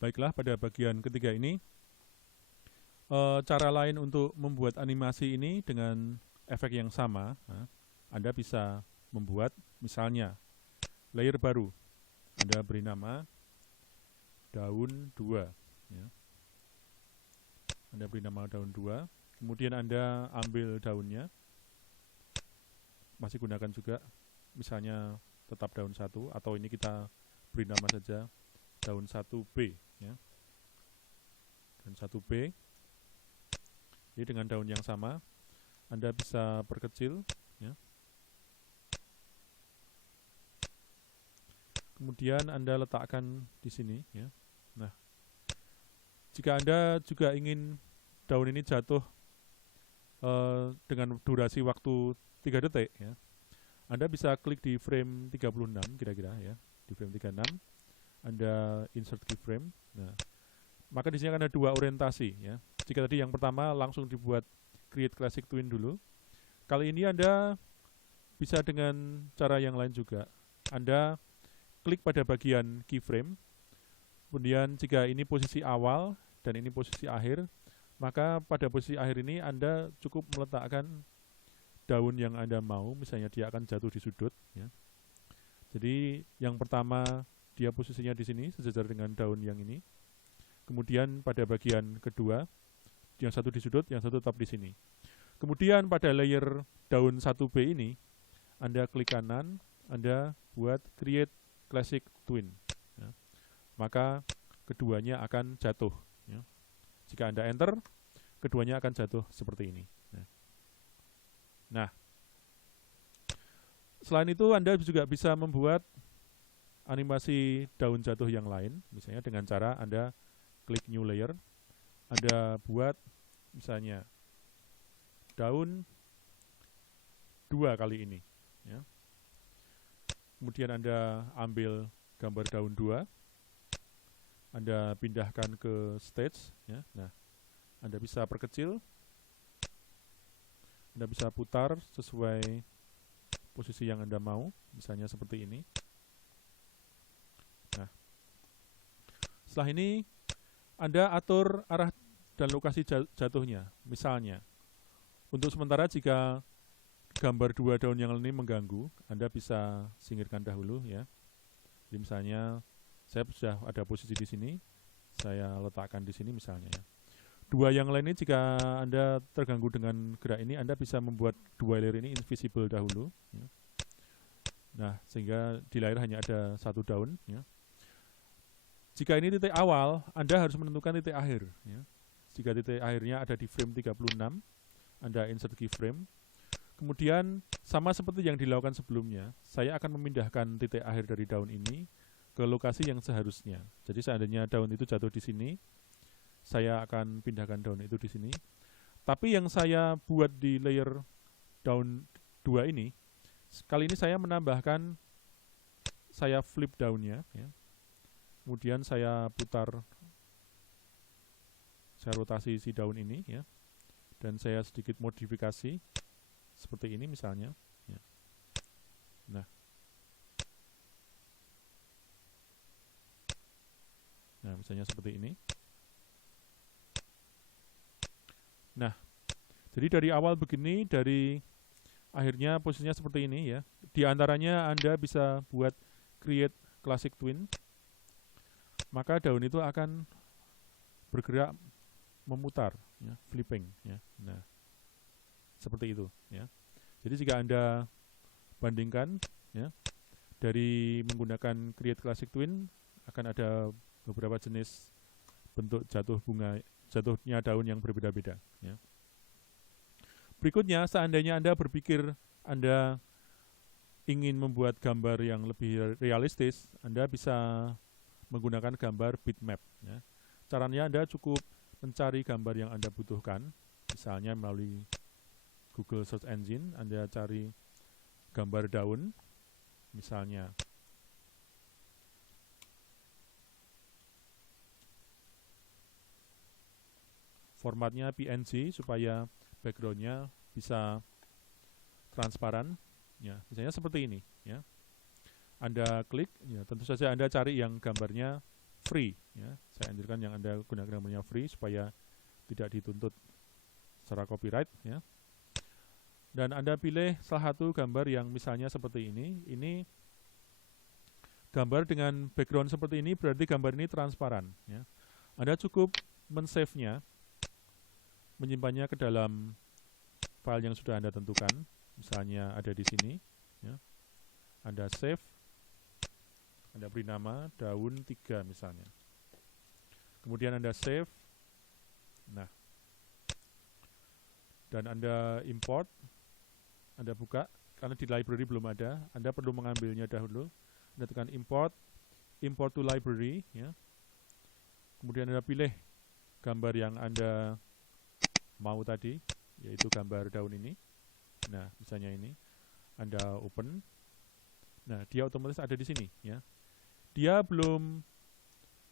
Baiklah, pada bagian ketiga ini, cara lain untuk membuat animasi ini dengan efek yang sama, Anda bisa membuat misalnya layer baru. Anda beri nama daun 2. Ya. Anda beri nama daun 2, kemudian Anda ambil daunnya, masih gunakan juga misalnya tetap daun 1, atau ini kita beri nama saja daun 1B. Ya. Daun 1B, jadi dengan daun yang sama, Anda bisa perkecil, ya. Kemudian Anda letakkan di sini, ya. Nah, jika Anda juga ingin daun ini jatuh dengan durasi waktu 3 detik, ya, Anda bisa klik di frame 36 kira-kira, ya, di frame 36, Anda insert keyframe. Nah, maka di sini akan ada dua orientasi, ya. Jika tadi yang pertama langsung dibuat create classic twin dulu, kali ini Anda bisa dengan cara yang lain juga. Anda klik pada bagian keyframe, kemudian jika ini posisi awal dan ini posisi akhir, maka pada posisi akhir ini Anda cukup meletakkan daun yang Anda mau, misalnya dia akan jatuh di sudut, ya. Jadi yang pertama dia posisinya di sini sejajar dengan daun yang ini. Kemudian pada bagian kedua, yang satu di sudut, yang satu tetap di sini. Kemudian pada layer daun 1B ini, Anda klik kanan, Anda buat create classic twin, ya. Maka keduanya akan jatuh, ya. Jika Anda enter, keduanya akan jatuh seperti ini. Nah, selain itu Anda juga bisa membuat animasi daun jatuh yang lain, misalnya dengan cara Anda klik new layer, Anda buat misalnya daun 2 kali ini, ya. Kemudian Anda ambil gambar daun 2, Anda pindahkan ke stage, ya. Nah, Anda bisa perkecil, Anda bisa putar sesuai posisi yang Anda mau, misalnya seperti ini. Nah, setelah ini Anda atur arah dan lokasi jatuhnya. Misalnya, untuk sementara jika gambar 2 daun yang ini mengganggu, Anda bisa singkirkan dahulu, ya. Jadi misalnya saya sudah ada posisi di sini, saya letakkan di sini misalnya, ya. 2 yang lain ini jika Anda terganggu dengan gerak ini, Anda bisa membuat 2 layer ini invisible dahulu, ya. Nah, sehingga di layer hanya ada 1 daun, ya. Jika ini titik awal, Anda harus menentukan titik akhir, ya. Jika titik akhirnya ada di frame 36, Anda insert keyframe. Kemudian sama seperti yang dilakukan sebelumnya, saya akan memindahkan titik akhir dari daun ini ke lokasi yang seharusnya. Jadi seandainya daun itu jatuh di sini, saya akan pindahkan daun itu di sini. Tapi yang saya buat di layer daun 2 ini, kali ini saya menambahkan, saya flip daunnya, ya. Kemudian saya putar, saya rotasi si daun ini, ya. Dan saya sedikit modifikasi seperti ini misalnya, ya. Nah, misalnya seperti ini. Nah, jadi dari awal begini, dari akhirnya posisinya seperti ini, ya. Di antaranya Anda bisa buat create classic twin, maka daun itu akan bergerak memutar, ya, flipping, ya. Nah, seperti itu, ya. Jadi jika Anda bandingkan, ya, dari menggunakan create classic twin akan ada beberapa jenis bentuk jatuhnya daun yang berbeda-beda, ya. Berikutnya, seandainya Anda berpikir Anda ingin membuat gambar yang lebih realistis, Anda bisa menggunakan gambar bitmap, ya. Caranya Anda cukup mencari gambar yang Anda butuhkan, misalnya melalui Google Search Engine, Anda cari gambar daun, misalnya formatnya PNG supaya backgroundnya bisa transparan, ya, misalnya seperti ini, ya. Anda klik, ya, tentu saja Anda cari yang gambarnya free, ya. Saya anjurkan yang Anda gunakan gambarnya free supaya tidak dituntut secara copyright, ya. Dan Anda pilih salah satu gambar yang misalnya seperti ini. Ini gambar dengan background seperti ini, berarti gambar ini transparan, ya. Anda cukup men-save-nya, menyimpannya ke dalam file yang sudah Anda tentukan, misalnya ada di sini, ya. Anda save, Anda beri nama daun 3 misalnya. Kemudian Anda save, nah, dan Anda import, Anda buka, karena di library belum ada, Anda perlu mengambilnya dahulu. Anda tekan import, import to library, ya. Kemudian Anda pilih gambar yang Anda mau tadi, yaitu gambar daun ini. Nah, misalnya ini, Anda open. Nah, dia otomatis ada di sini, ya. Dia belum,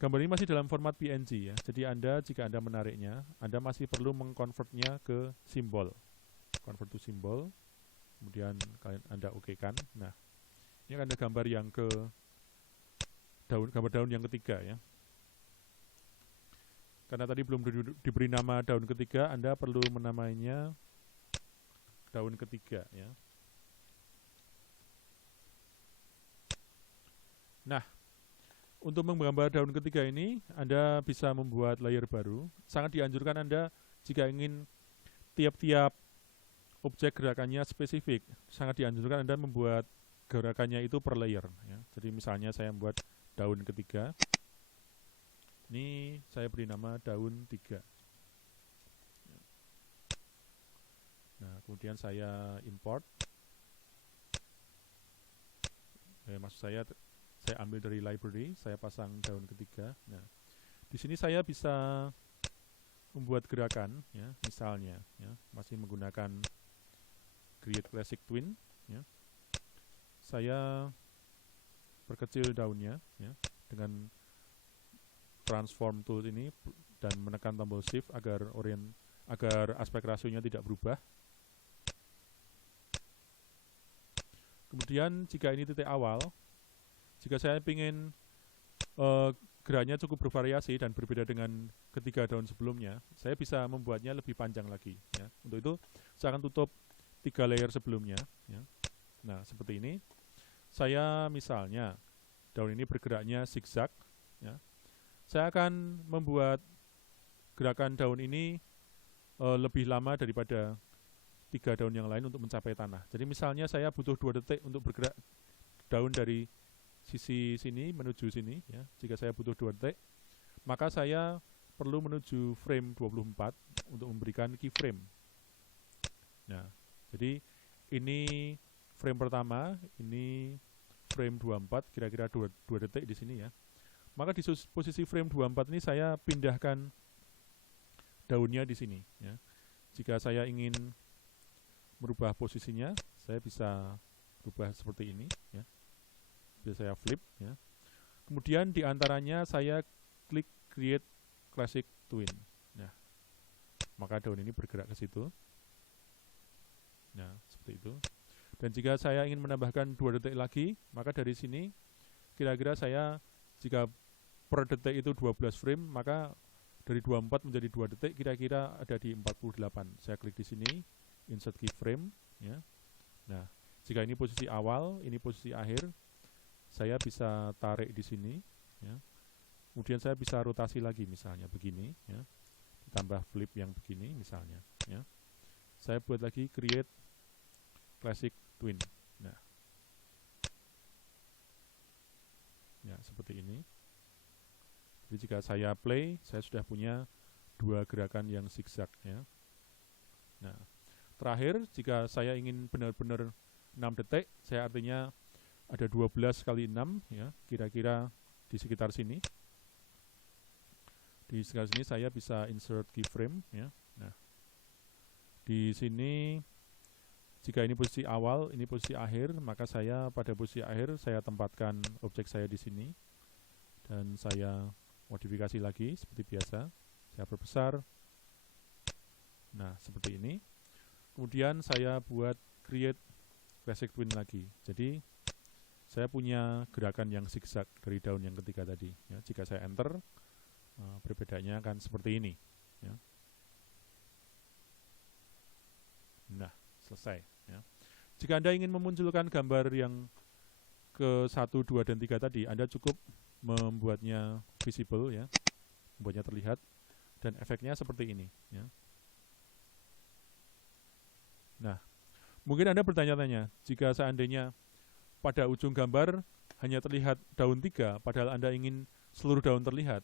gambar ini masih dalam format PNG, ya. Jadi jika Anda menariknya, Anda masih perlu mengkonvertnya ke simbol. Convert to simbol. Kemudian Anda oke-kan. Nah, ini akan ada gambar yang gambar daun yang ketiga, ya. Karena tadi belum diberi nama daun ketiga, Anda perlu menamainya daun ketiga, ya. Nah, untuk menggambar daun ketiga ini, Anda bisa membuat layer baru. Sangat dianjurkan Anda jika ingin tiap-tiap objek gerakannya spesifik, sangat dianjurkan Anda membuat gerakannya itu per layer, ya. Jadi misalnya saya membuat daun ketiga. Ini saya beri nama daun 3. Nah, kemudian saya import. Maksud saya ambil dari library, saya pasang daun ketiga. Nah, di sini saya bisa membuat gerakan, ya, misalnya, ya, masih menggunakan create classic twin, ya. Saya perkecil daunnya, ya, dengan transform tool ini dan menekan tombol shift agar aspek rasionya tidak berubah. Kemudian jika ini titik awal, jika saya ingin geraknya cukup bervariasi dan berbeda dengan ketiga daun sebelumnya, saya bisa membuatnya lebih panjang lagi, ya. Untuk itu saya akan tutup 3 layer sebelumnya, ya. Nah, seperti ini. Saya misalnya daun ini bergeraknya zigzag, ya. Saya akan membuat gerakan daun ini lebih lama daripada 3 daun yang lain untuk mencapai tanah. Jadi misalnya saya butuh 2 detik untuk bergerak daun dari sisi sini menuju sini, ya. Jika saya butuh 2 detik, maka saya perlu menuju frame 24 untuk memberikan keyframe. Nah, jadi ini frame pertama, ini frame 24, kira-kira 2 detik di sini, ya. Maka di posisi frame 24 ini saya pindahkan daunnya di sini, ya. Jika saya ingin merubah posisinya, saya bisa rubah seperti ini, ya. Bisa saya flip, ya. Kemudian di antaranya saya klik create classic twin. Nah, maka daun ini bergerak ke situ. Nah, seperti itu. Dan jika saya ingin menambahkan 2 detik lagi, maka dari sini kira-kira saya, jika per detik itu 12 frame, maka dari 24 menjadi 2 detik kira-kira ada di 48. Saya klik di sini, insert keyframe, ya. Nah, jika ini posisi awal, ini posisi akhir, saya bisa tarik di sini, ya. Kemudian saya bisa rotasi lagi, misalnya begini, ya. Ditambah flip yang begini misalnya, ya. Saya buat lagi create classic twin. Nah, ya, seperti ini. Jadi jika saya play, saya sudah punya 2 gerakan yang zigzag, ya. Nah, terakhir jika saya ingin benar-benar 6 detik, saya artinya ada 12 kali 6, ya, kira-kira di sekitar sini. Di sekitar sini saya bisa insert keyframe, ya. Nah, di sini jika ini posisi awal, ini posisi akhir, maka saya pada posisi akhir saya tempatkan objek saya di sini dan saya modifikasi lagi seperti biasa. Saya perbesar. Nah, seperti ini. Kemudian saya buat create classic twin lagi. Jadi saya punya gerakan yang zigzag dari daun yang ketiga tadi, ya. Jika saya enter, Perbedaannya akan seperti ini. Ya. Nah, selesai. Ya. Jika Anda ingin memunculkan gambar yang ke 1, 2, dan 3 tadi, Anda cukup membuatnya visible, ya, membuatnya terlihat, dan efeknya seperti ini. Ya. Nah, mungkin Anda bertanya-tanya, jika seandainya pada ujung gambar hanya terlihat daun 3, padahal Anda ingin seluruh daun terlihat,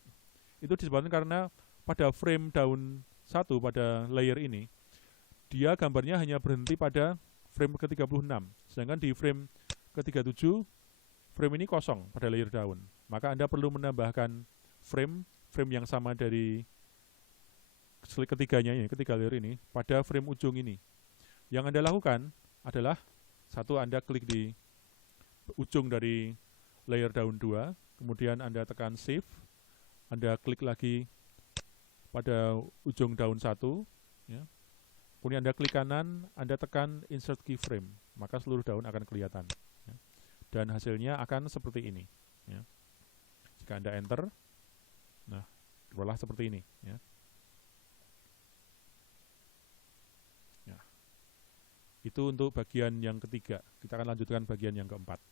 itu disebabkan karena pada frame daun 1 pada layer ini, dia gambarnya hanya berhenti pada frame ke-36, sedangkan di frame ke-37, frame ini kosong pada layer daun. Maka Anda perlu menambahkan frame yang sama dari ketiganya ini, ketiga layer ini, pada frame ujung ini. Yang Anda lakukan adalah, satu, Anda klik di ujung dari layer daun 2, kemudian Anda tekan Save, Anda klik lagi pada ujung daun 1, ya. Kemudian Anda klik kanan, Anda tekan Insert Keyframe, maka seluruh daun akan kelihatan. Ya. Dan hasilnya akan seperti ini. Ya. Jika Anda Enter, nah, keluarlah seperti ini. Ya. Ya. Itu untuk bagian yang ketiga. Kita akan lanjutkan bagian yang keempat.